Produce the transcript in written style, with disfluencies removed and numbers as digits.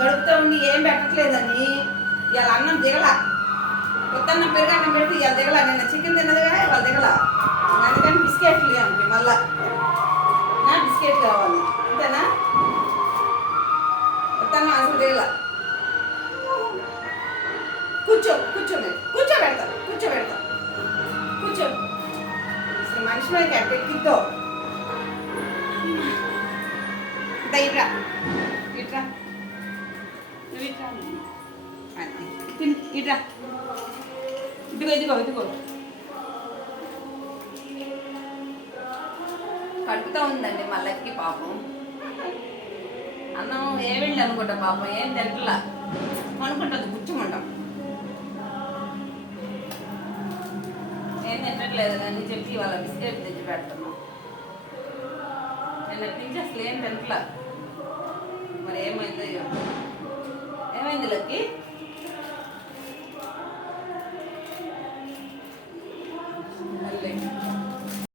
గడుపుతూ ఉండి ఏం పెట్టట్లేదని ఇవాళ అన్నం దిగల. కొత్తన్నం పెరుగన్నం పెడితే ఇవాళ దిగల. నిన్న చికెన్ తిన్నదిగా ఇవాళ దిగల. అందుకని బిస్కెట్లు అండి మళ్ళా బిస్కెట్ కావాలి అంతేనా. కొత్తన్నం అసలు దిగల. కూర్చోబెడతా కూర్చో. అసలు మనిషి మీద ఎక్కిద్దో. ఇట్రా నువ్వు ఇట్రా ఇదిగో కడుపుతా ఉందండి మళ్ళీ పాపం. అన్నం ఏమిండి అనుకుంటా పాపం, ఏం తింటలా అనుకుంటుంది. గుచ్చుకుంటాం ఏం తింటట్లేదు కానీ చెప్పి వాళ్ళ బిస్కెట్ తెచ్చి పెడుతున్నాం. నిన్నటి నుంచి అసలు ఏం తింటలా. మరి ఏమైందో ఏమైంది లక్కి?